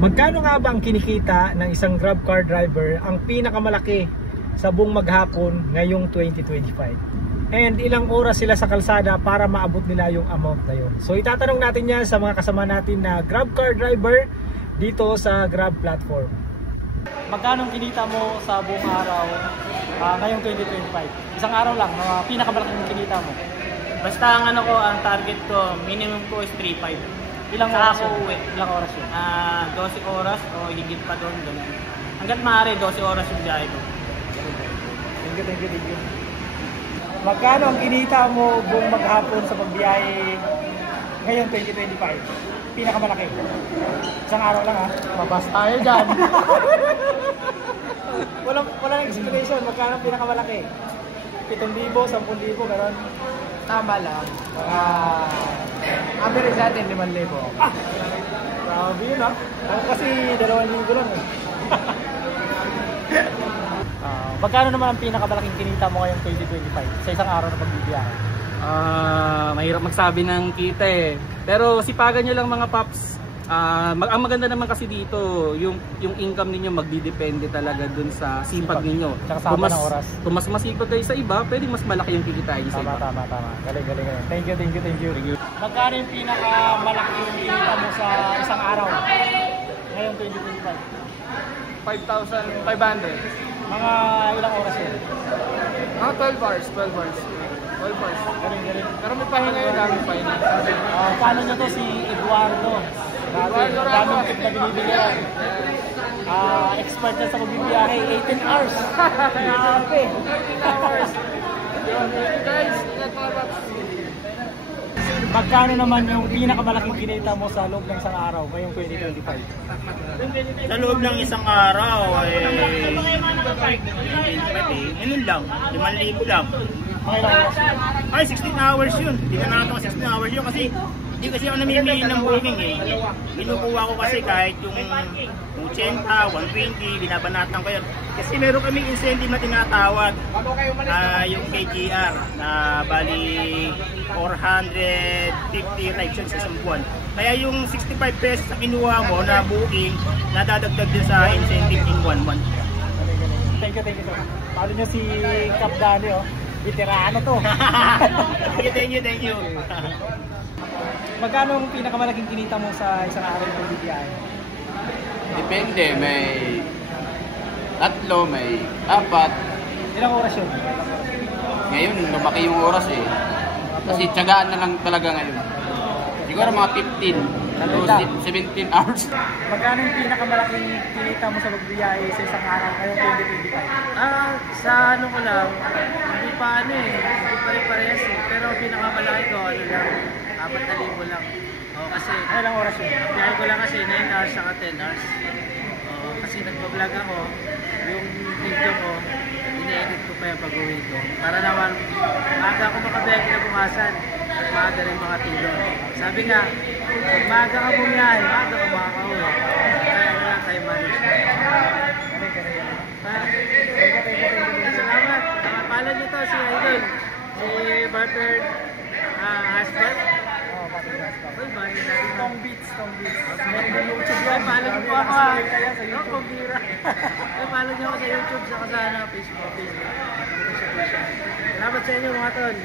Magkano nga ba ang kinikita ng isang Grab car driver ang pinakamalaki sa buong maghapon ngayong 2025? And ilang oras sila sa kalsada para maabot nila yung amount na yun? So itatanong natin yan sa mga kasama natin na Grab car driver dito sa Grab platform. Magkano ang kinita mo sa buong araw ngayong 2025? Isang araw lang, pinakamalaking kinita mo? Basta ang ano ko, ang target ko, minimum ko is 3.5. Ilang oras yun? Uwi. Ilang oras yun? 12 oras o higit pa doon. Hanggat maaari, 12 oras yung biyahe ko. Thank you. Magkano ang kinita mo buong maghapon sa pagbiyahe ngayon 2025? Pinakamalaki. Isang araw lang ha. Mabas tayo dyan. walang explanation. Magkano ang pinakamalaki? 7,000, 10,000, gano'n? Tama lang. Average natin 5,000. Grabe yun ha. Ako kasi 2,000 lang eh. Magkano naman ang pinakamalaking kinita mo ngayong 2025 sa isang araw na pagbibiyahe? Mahirap magsabi ng kita eh. Pero sipagan nyo lang mga paps. Ang maganda naman kasi dito, yung income ninyo magdidepende talaga dun sa sipag ninyo. Tsaka sama ng oras. Kung mas masipag kayo sa iba, pwede mas malaki yung kikitain sa iba. Tama. Galing. Thank you. Magkano yung pinakamalaking kinita mo sa isang araw ngayong 2025? 5,500. Mga ilang oras yun? 12 hours. 12 hours. Galing. Pero may pahinga yun, may pahinga. Paano nyo to si Eduardo? Daming tip na binibigyan. Expert na sa pagbibiyahe, 18 hours. Grabe. 18 hours. Guys, ingat mga paps. Magkano naman yung pinakamalaking kinita mo sa loob ng isang araw ngayong 2025? Sa loob ng isang araw, ganun lang, 5,000 lang. Mga ilang oras yun? Ay, 16 hours yun. Hindi na natin 16 hours yun kasi hindi kasi ako namimili ng booking eh. Binukuha ko kasi kahit yung 80, 120, binabanatan ko yun. Kasi meron kaming incentive na tinatawag, yung KGR na bali 450 rides sa isang buwan. Kaya yung 65 pesos na kinuha mo na booking, nadadagdag din sa incentive in 1 month. Thank you. Paano nyo si Cap Dani oh? Veterano to. Thank you. Magkano ang pinakamalaking kinita mo sa isang araw ng pagbibiyahe? Depende, may 3, may 4. Ilang oras yun? Ngayon, lumaki yung oras eh. Kasi tiyagaan na lang talaga ngayon. Siguro mga 15 to 17 hours. Magkano yung pinakamalaking kinita mo sa pagbiyahe sa isang araw ngayong 2025? Sa ano ko lang, hindi pa rin parehas eh. Pero pinakamalaki ko, 4,000 lang. Kasi Ilang oras yun? biyahe ko lang kasi 9 hours saka 10 hours. Kasi nagpa-vlog ako, yung video ko, ini-edit ko pa yung pag-uwi ko. Para naman, maaga ako makabiyahe kinabukasan at maaga rin makatulog. Sabi nga, pag maaga ka bumiyahe, maaga ka makakauwi. Kaya lang tayo management. Salamat. Follow nyo to si Idol. Si Barber Husband. Tong Beats. Follow nyo po ako. Kumbira. Follow nyo ako sa YouTube, saka sa Facebook. Salamat sa inyo mga tol.